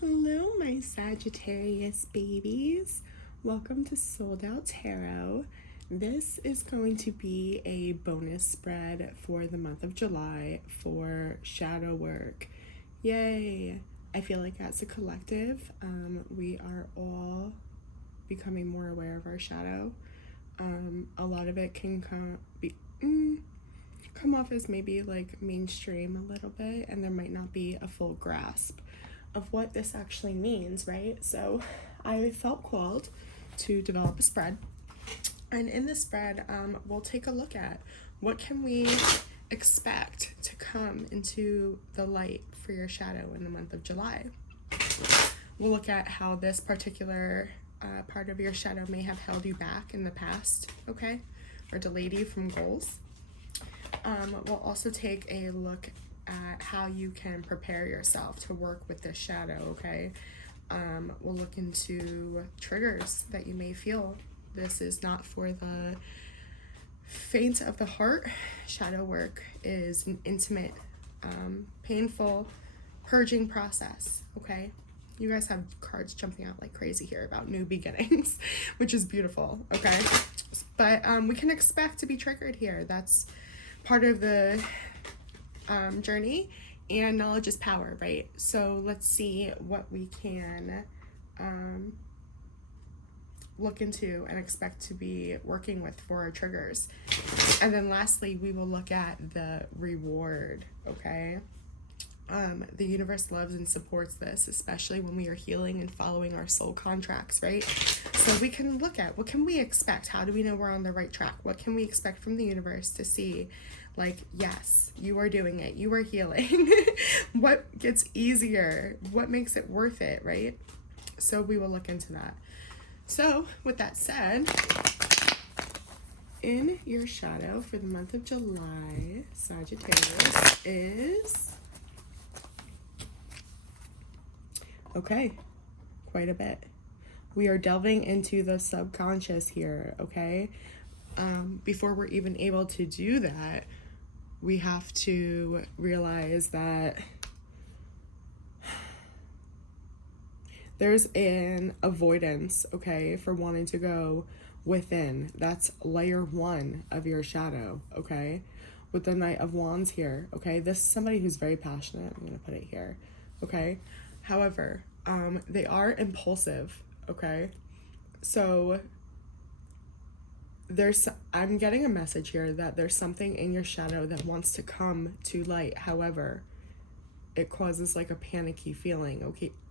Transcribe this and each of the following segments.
Hello, my Sagittarius babies. Welcome to Sold Out Tarot. This is going to be a bonus spread for the month of July for shadow work. Yay! I feel like as a collective, we are all becoming more aware of our shadow. A lot of it can come off as maybe like mainstream a little bit, and there might not be a full grasp of what this actually means, right? So I felt called to develop a spread, and in this spread, we'll take a look at what can we expect to come into the light for your shadow in the month of July. We'll look at how this particular part of your shadow may have held you back in the past, okay, or delayed you from goals. We'll also take a look at how you can prepare yourself to work with this shadow, okay? We'll look into triggers that you may feel. This is not for the faint of the heart. Shadow work is an intimate, painful, purging process, okay? You guys have cards jumping out like crazy here about new beginnings, which is beautiful, okay? But we can expect to be triggered here. That's part of the journey, and knowledge is power, right? So let's see what we can look into and expect to be working with for our triggers. And then lastly, we will look at the reward, okay? The universe loves and supports this, especially when we are healing and following our soul contracts, right? So we can look at what can we expect? How do we know we're on the right track? What can we expect from the universe to see, like, yes, you are doing it, you are healing. What gets easier? What makes it worth it, right? So we will look into that. So with that said, in your shadow for the month of July, Sagittarius is, okay, quite a bit. We are delving into the subconscious here, okay? Before we're even able to do that, we have to realize that there's an avoidance, okay, for wanting to go within. That's layer one of your shadow, okay? With the Knight of Wands here, okay? This is somebody who's very passionate. I'm going to put it here, okay? However, they are impulsive, okay? So I'm getting a message here that there's something in your shadow that wants to come to light. However, it causes like a panicky feeling,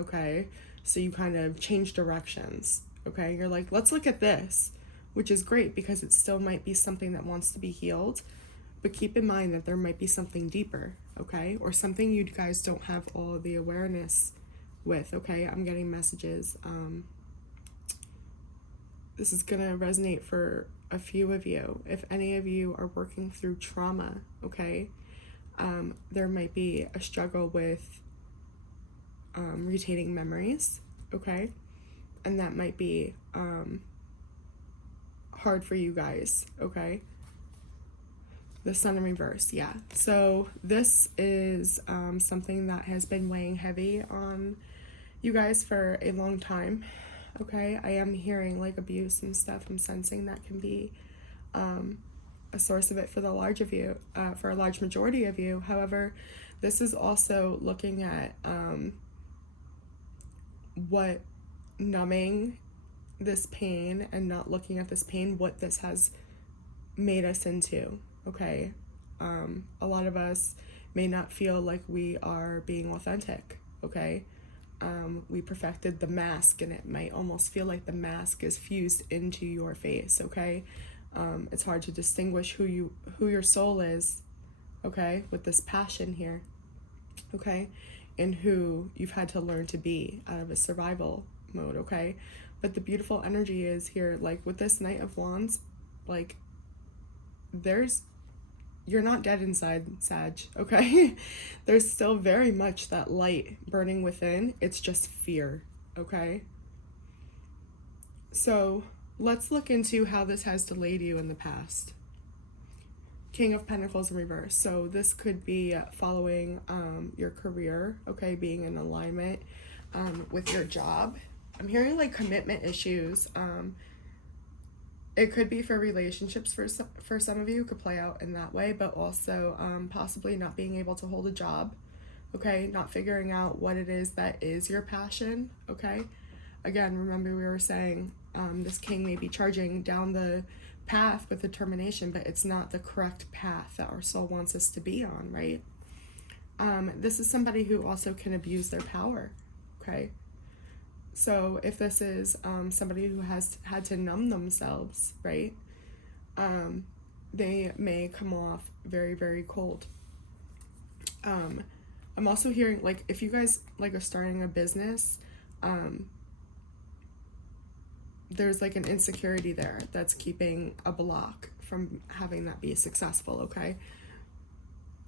okay? So you kind of change directions, okay? You're like, let's look at this, which is great because it still might be something that wants to be healed, but keep in mind that there might be something deeper, okay? Or something you guys don't have all the awareness with, okay? I'm getting messages. This is gonna resonate for a few of you. If any of you are working through trauma, okay, there might be a struggle with retaining memories, okay, and that might be hard for you guys, okay. The Sun in reverse, yeah. So this is something that has been weighing heavy on you guys for a long time. Okay, I am hearing like abuse and stuff. I'm sensing that can be a source of it for the large of you, for a large majority of you. However, this is also looking at what numbing this pain and not looking at this pain, what this has made us into, okay? A lot of us may not feel like we are being authentic, okay? We perfected the mask, and it might almost feel like the mask is fused into your face, okay? It's hard to distinguish who your soul is, okay, with this passion here, okay, and who you've had to learn to be out of a survival mode, okay? But the beautiful energy is here, like with this Knight of Wands, like you're not dead inside, Sag, okay? There's still very much that light burning within. It's just fear, okay? So let's look into how this has delayed you in the past. King of Pentacles in reverse. So this could be following your career, okay, being in alignment with your job. I'm hearing like commitment issues. It could be for relationships for some of you, could play out in that way, but also possibly not being able to hold a job, okay? Not figuring out what it is that is your passion, okay? Again, remember we were saying this king may be charging down the path with determination, but it's not the correct path that our soul wants us to be on, right? This is somebody who also can abuse their power, okay? So if this is somebody who has had to numb themselves, right, they may come off very, very cold. I'm also hearing, like, if you guys, like, are starting a business, there's, like, an insecurity there that's keeping a block from having that be successful, okay?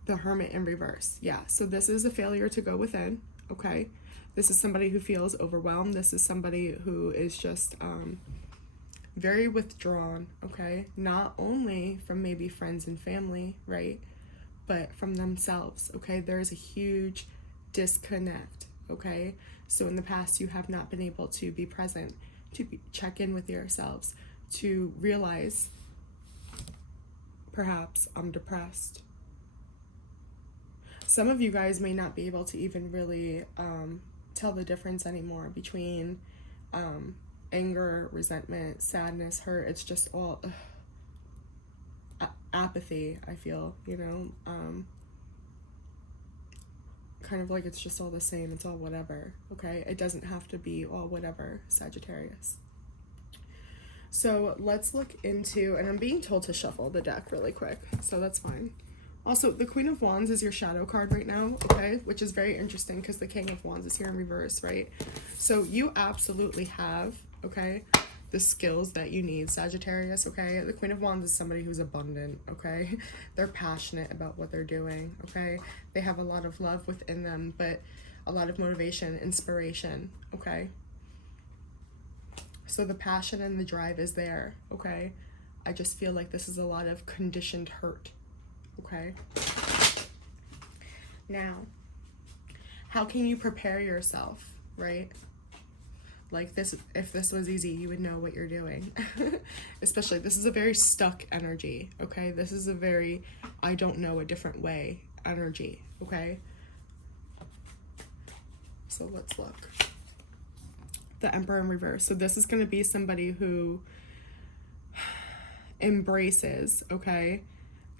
The Hermit in reverse. Yeah, so this is a failure to go within, okay? This is somebody who feels overwhelmed. This is somebody who is just very withdrawn, okay? Not only from maybe friends and family, right? But from themselves, okay? There's a huge disconnect, okay? So in the past, you have not been able to be present, to check in with yourselves, to realize, perhaps I'm depressed. Some of you guys may not be able to even really tell the difference anymore between anger, resentment, sadness, hurt. It's just all apathy, I feel, you know, kind of like it's just all the same. It's all whatever, okay? It doesn't have to be all whatever, Sagittarius. So let's look into, and I'm being told to shuffle the deck really quick, so that's fine. Also, the Queen of Wands is your shadow card right now, okay? Which is very interesting because the King of Wands is here in reverse, right? So you absolutely have, okay, the skills that you need, Sagittarius, okay? The Queen of Wands is somebody who's abundant, okay? They're passionate about what they're doing, okay? They have a lot of love within them, but a lot of motivation, inspiration, okay? So the passion and the drive is there, okay? I just feel like this is a lot of conditioned hurt. Okay. Now, how can you prepare yourself, right? Like this, if this was easy, you would know what you're doing. Especially, this is a very stuck energy, okay? This is a very, I don't know a different way energy, okay? So let's look. The Emperor in reverse. So this is going to be somebody who embraces, okay,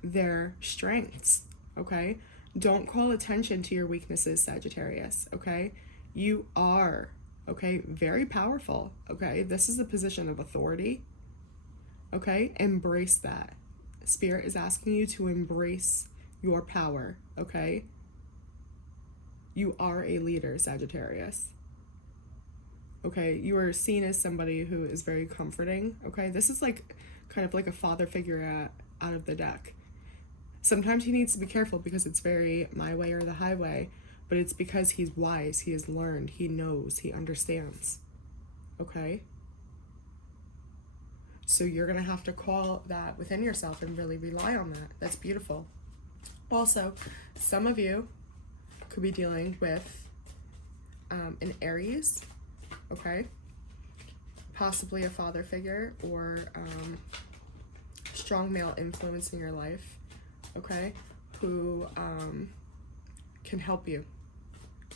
their strengths, okay? Don't call attention to your weaknesses, Sagittarius, okay? You are, okay, very powerful, okay? This is a position of authority, okay? Embrace that. Spirit is asking you to embrace your power, okay? You are a leader, Sagittarius, okay? You are seen as somebody who is very comforting, okay? This is like kind of like a father figure out of the deck. Sometimes he needs to be careful because it's very my way or the highway, but it's because he's wise, he has learned, he knows, he understands, okay? So you're going to have to call that within yourself and really rely on that. That's beautiful. Also, some of you could be dealing with an Aries, okay? Possibly a father figure or strong male influence in your life, okay, who can help you,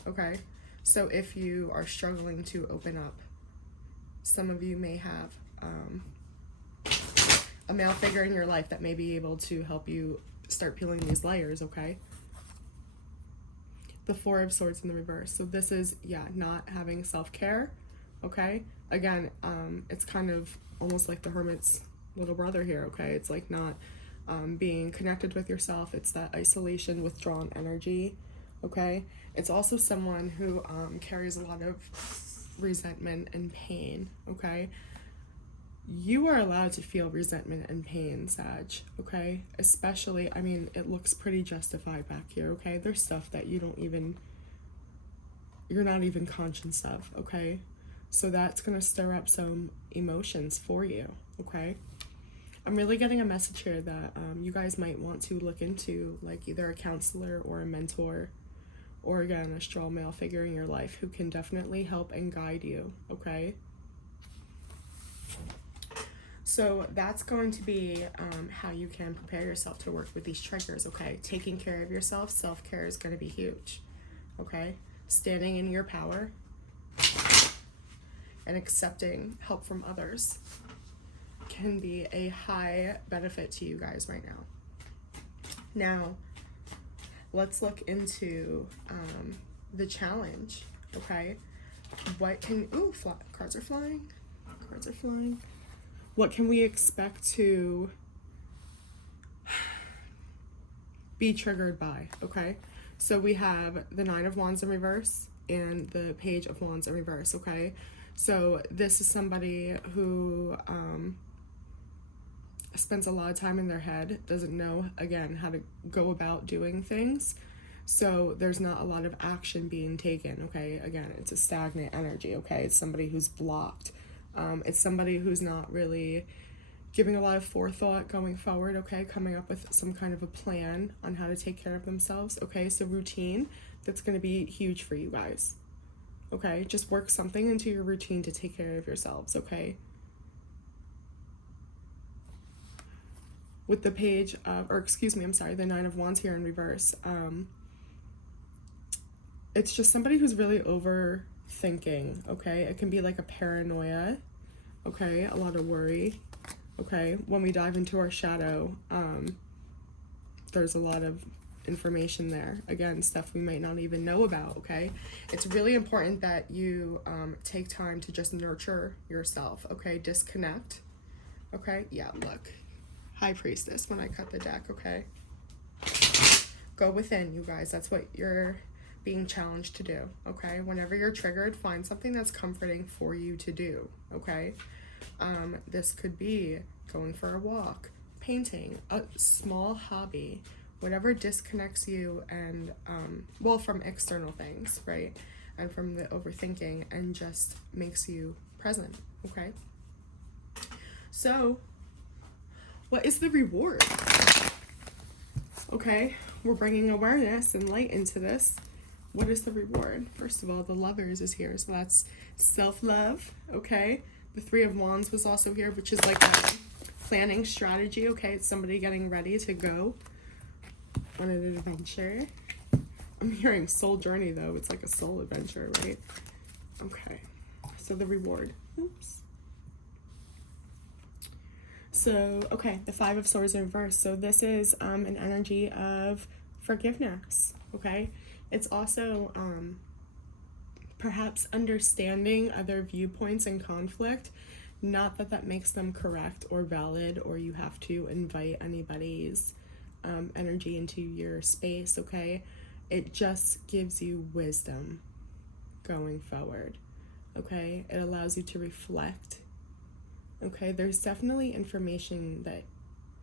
okay? So if you are struggling to open up, some of you may have a male figure in your life that may be able to help you start peeling these layers, okay? The Four of Swords in the reverse. So this is, yeah, not having self-care, okay? Again, it's kind of almost like the Hermit's little brother here, okay? It's like not being connected with yourself. It's that isolation, withdrawn energy, okay? It's also someone who carries a lot of resentment and pain, okay? You are allowed to feel resentment and pain, Sag, okay? Especially, I mean, it looks pretty justified back here, okay? There's stuff that you're not even conscious of, okay? So that's gonna stir up some emotions for you, okay? I'm really getting a message here that you guys might want to look into like either a counselor or a mentor or again, a strong male figure in your life who can definitely help and guide you, okay? So that's going to be how you can prepare yourself to work with these triggers, okay? Taking care of yourself, self-care is going to be huge, okay? Standing in your power and accepting help from others can be a high benefit to you guys right now. Now, let's look into the challenge, okay? What can, cards are flying. Cards are flying. What can we expect to be triggered by, okay? So we have the Nine of Wands in reverse and the Page of Wands in reverse, okay? So this is somebody who spends a lot of time in their head, doesn't know, again, how to go about doing things. So there's not a lot of action being taken, okay? Again, it's a stagnant energy, okay? It's somebody who's blocked. It's somebody who's not really giving a lot of forethought going forward, okay? Coming up with some kind of a plan on how to take care of themselves, okay? So routine, that's going to be huge for you guys, okay? Just work something into your routine to take care of yourselves, okay? With the Page of, the Nine of Wands here in reverse, it's just somebody who's really overthinking, okay? It can be like a paranoia, okay? A lot of worry, okay? When we dive into our shadow, there's a lot of information there. Again, stuff we might not even know about, okay? It's really important that you take time to just nurture yourself, okay? Disconnect, okay? Yeah, look. High Priestess when I cut the deck, okay? Go within, you guys. That's what you're being challenged to do, okay? Whenever you're triggered, find something that's comforting for you to do, okay? This could be going for a walk, painting, a small hobby, whatever disconnects you and, from external things, right? And from the overthinking and just makes you present, okay? So, what is the reward? Okay, we're bringing awareness and light into this. What is the reward? First of all, the Lovers is here, so that's self-love, okay? The Three of Wands was also here, which is like a planning strategy, okay? It's somebody getting ready to go on an adventure. I'm hearing soul journey, though. It's like a soul adventure, right? Okay, so the reward. Oops. So, okay, the Five of Swords in reverse. So this is an energy of forgiveness, okay? It's also perhaps understanding other viewpoints in conflict. Not that that makes them correct or valid, or you have to invite anybody's energy into your space, okay? It just gives you wisdom going forward, okay? It allows you to reflect. Okay, there's definitely information that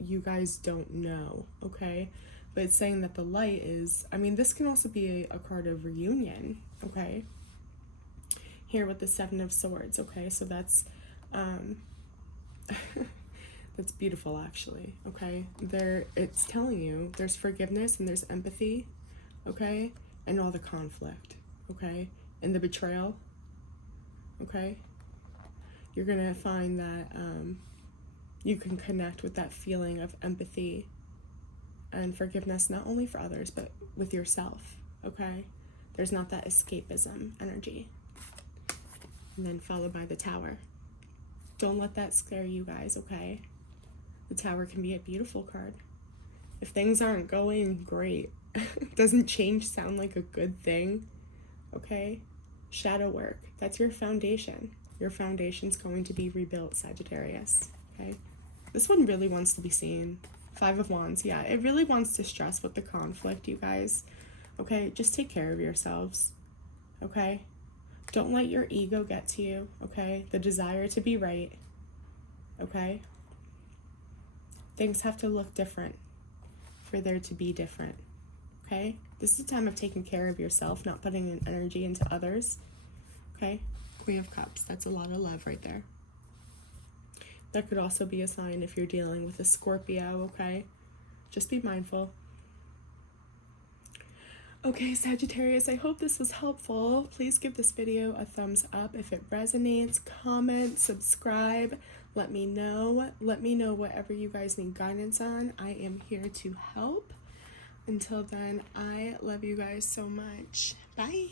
you guys don't know, okay? But it's saying that the light is, this can also be a card of reunion, okay? Here with the Seven of Swords, okay? So that's, that's beautiful, actually, okay? It's telling you there's forgiveness and there's empathy, okay? And all the conflict, okay? And the betrayal, okay? You're going to find that you can connect with that feeling of empathy and forgiveness, not only for others, but with yourself, okay? There's not that escapism energy. And then followed by the Tower. Don't let that scare you guys, okay? The Tower can be a beautiful card. If things aren't going great, doesn't change sound like a good thing, okay? Shadow work, that's your foundation. Your foundation's going to be rebuilt, Sagittarius, okay? This one really wants to be seen. Five of Wands, yeah, it really wants to stress with the conflict, you guys, okay? Just take care of yourselves, okay? Don't let your ego get to you, okay? The desire to be right, okay? Things have to look different for there to be different, okay? This is a time of taking care of yourself, not putting in energy into others, okay? Queen of Cups, that's a lot of love right there. That could also be a sign if you're dealing with a Scorpio, okay? Just be mindful. Okay, Sagittarius, I hope this was helpful. Please give this video a thumbs up if it resonates. Comment, subscribe. Let me know. Let me know whatever you guys need guidance on. I am here to help. Until then, I love you guys so much. Bye.